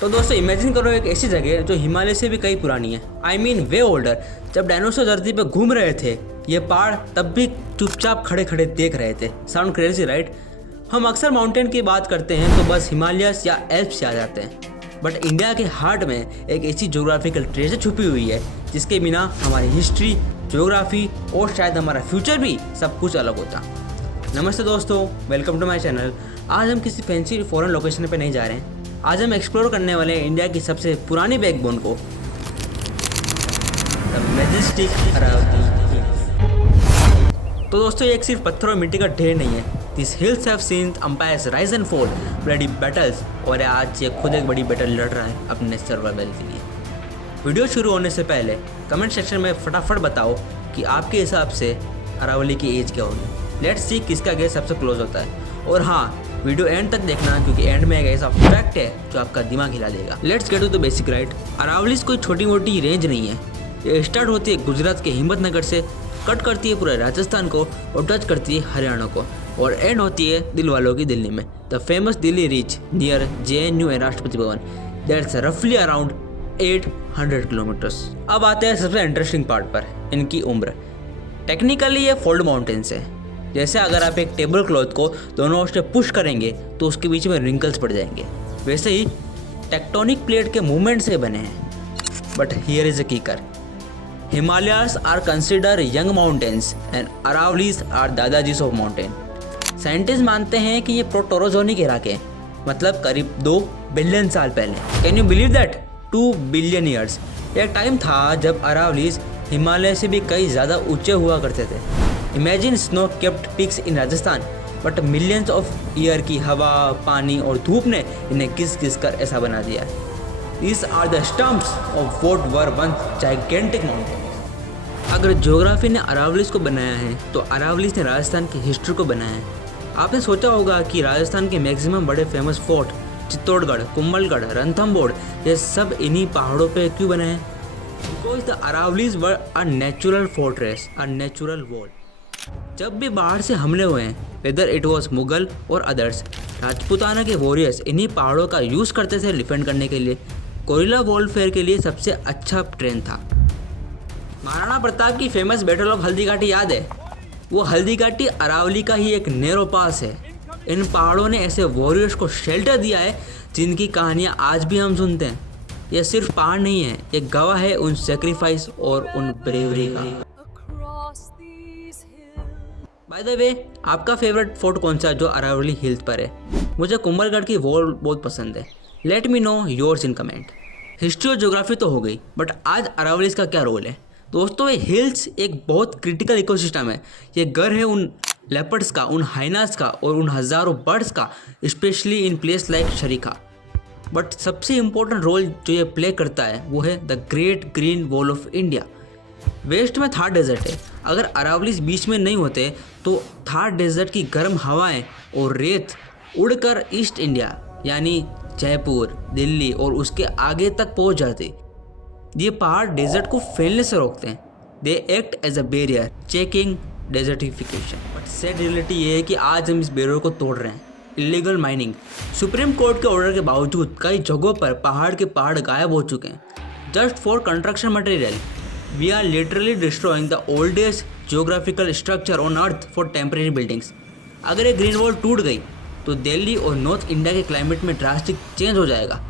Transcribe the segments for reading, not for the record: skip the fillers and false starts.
तो दोस्तों इमेजिन करो एक ऐसी जगह जो हिमालय से भी कई पुरानी है, आई मीन वे ओल्डर। जब डायनासोर धरती पर घूम रहे थे ये पहाड़ तब भी चुपचाप खड़े खड़े देख रहे थे। Sound crazy right? हम अक्सर माउंटेन की बात करते हैं तो बस हिमालयस या एल्प्स याद आते हैं, बट इंडिया के हार्ट में एक ऐसी ज्योग्राफिकल ट्रेजर छुपी हुई है जिसके बिना हमारी हिस्ट्री, ज्योग्राफी और शायद हमारा फ्यूचर भी सब कुछ अलग होता। नमस्ते दोस्तों, वेलकम टू माय चैनल। आज हम किसी फैंसी फॉरेन लोकेशन पे नहीं जा रहे हैं। आज हम एक्सप्लोर करने वाले हैं इंडिया की सबसे पुरानी बैकबोन को, द मैजेस्टिक अरावली हिल्स। तो दोस्तों ये एक सिर्फ पत्थर और मिट्टी का ढेर नहीं है। This hills have seen empires rise and fall, bloody battles, और आज ये खुद एक बड़ी बैटल लड़ रहा है अपने सर्वाइवल के लिए। वीडियो शुरू होने से पहले कमेंट सेक्शन में फटाफट बताओ कि आपके हिसाब से अरावली की एज क्या होगी। लेट्स सी किसका गेस सबसे क्लोज होता है। और हाँ, वीडियो एंड तक देखना क्योंकि एंड में एक ऐसा फैक्ट है जो आपका दिमाग हिला देगा। Let's get to the basic right. Aravallis कोई छोटी मोटी रेंज नहीं है। ये स्टार्ट होती है गुजरात के हिम्मतनगर से, कट करती है पूरे राजस्थान को और टच करती है हरियाणा को, और एंड होती है दिल वालों की दिल्ली में, the famous Delhi rich near JNU and Rashtrapati Bhavan. That's रफली अराउंड 800 किलोमीटर्स। अब आते हैं सबसे इंटरेस्टिंग पार्ट पर, इनकी उम्र। टेक्निकली ये फोल्ड माउंटेन्स है। जैसे अगर आप एक टेबल क्लॉथ को दोनों ओर से पुश करेंगे तो उसके बीच में रिंकल्स पड़ जाएंगे, वैसे ही टेक्टोनिक प्लेट के मूवमेंट से बने हैं। But here is a kicker, Himalayas are consider young mountains and Aravallis are dadajis of mountain. Scientist मानते हैं कि ये प्रोटोरोजोनिक इरा के, मतलब करीब 2 बिलियन साल पहले। Can you believe that? 2 billion years. एक टाइम था जब अरावलीज हिमालय से भी कई ज़्यादा ऊंचे हुआ करते थे। Imagine snow capped peaks in Rajasthan, but millions of year की हवा, पानी और धूप ने इन्हें घिस घिस कर ऐसा बना दिया है। These are the stumps of what were once gigantic mountains। अगर ज्योग्राफी ने अरावलीज को बनाया है तो अरावलीज ने राजस्थान की हिस्ट्री को बनाया है। आपने सोचा होगा कि राजस्थान के मैक्सिमम बड़े फेमस फोर्ट चित्तौड़गढ़, कुंभलगढ़, रणथंभौर, ये सब इन्हीं पहाड़ों पे क्यों बने हैं? Because the Aravallis were a natural fortress, a natural wall। जब भी बाहर से हमले हुए हैं, वेदर इट वॉज मुगल और अदर्स, राजपूताना के वॉरियर्स इन्हीं पहाड़ों का यूज़ करते थे डिफेंड करने के लिए। कोरिला वॉरफेयर के लिए सबसे अच्छा ट्रेन था। महाराणा प्रताप की फेमस बैटल ऑफ हल्दीघाटी याद है? वो हल्दीघाटी अरावली का ही एक नैरो पास है। इन पहाड़ों ने ऐसे वॉरियर्स को शेल्टर दिया है जिनकी कहानियाँ आज भी हम सुनते हैं। यह सिर्फ पहाड़ नहीं है, ये गवाह है उन सेक्रीफाइस और उन ब्रेवरी का। बाय द वे, आपका फेवरेट फोर्ट कौन सा जो अरावली हिल्स पर है? मुझे कुंभलगढ़ की वॉल बहुत पसंद है। Let me know yours in comment. History और ज्योग्राफी तो हो गई, बट आज अरावलीज का क्या रोल है? दोस्तों ये हिल्स एक बहुत क्रिटिकल इकोसिस्टम है। ये घर है उन लेपर्ड्स का, उन हाइनास का और उन हज़ारों बर्ड्स का, स्पेशली इन प्लेस लाइक शरीखा। बट सबसे इम्पोर्टेंट रोल जो ये प्ले करता है वो है the great green wall of India. West में थार डेजर्ट है। अगर अरावलीज बीच में नहीं होते तो थार डेजर्ट की गर्म हवाएं और रेत उड़कर ईस्ट इंडिया यानी जयपुर, दिल्ली और उसके आगे तक पहुंच जाते। ये पहाड़ डेजर्ट को फैलने से रोकते हैं। They act as a barrier checking desertification. But sad reality ये है कि आज हम इस बैरियर को तोड़ रहे हैं। Illegal mining. सुप्रीम कोर्ट के ऑर्डर के बावजूद कई जगहों पर पहाड़ के पहाड़ गायब हो चुके हैं just for construction material. We are literally destroying the oldest geographical structure on earth for temporary buildings। अगर ये ग्रीन वॉल टूट गई तो दिल्ली और नॉर्थ इंडिया के क्लाइमेट में ड्रास्टिक चेंज हो जाएगा।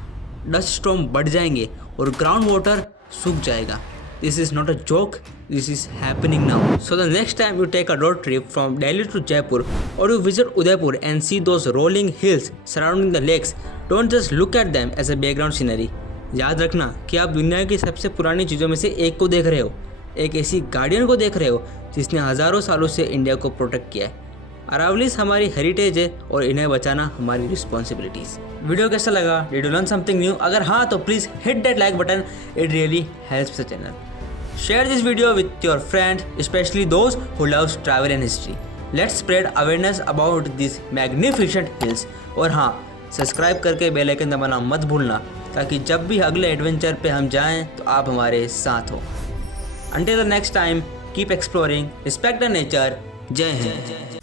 डस्ट स्टॉर्म बढ़ जाएंगे और ग्राउंड वाटर सूख जाएगा। This is not a joke, this is happening now. So the next time you take a road trip from Delhi to Jaipur और you visit Udaipur and see those rolling hills surrounding the lakes, don't just look at them as a background scenery. याद रखना कि आप दुनिया की सबसे पुरानी चीज़ों में से एक को देख रहे हो, एक ऐसी गार्डियन को देख रहे हो जिसने हज़ारों सालों से इंडिया को प्रोटेक्ट किया है। अरावलीज हमारी हेरिटेज है और इन्हें बचाना हमारी रिस्पॉन्सिबिलिटीज़। वीडियो कैसा लगा? Did you learn something new? अगर हाँ तो please hit that like button, it really helps the channel. Share this video with your friend, specially those who loves travel and history. Let's spread awareness about this magnificent hills. और हाँ, subscribe करके bell icon दबाना मत भूलना ताकि जब भी अगले एडवेंचर पे हम जाएं तो आप हमारे साथ हो। Until the next time, keep exploring, respect the nature। जय हिंद।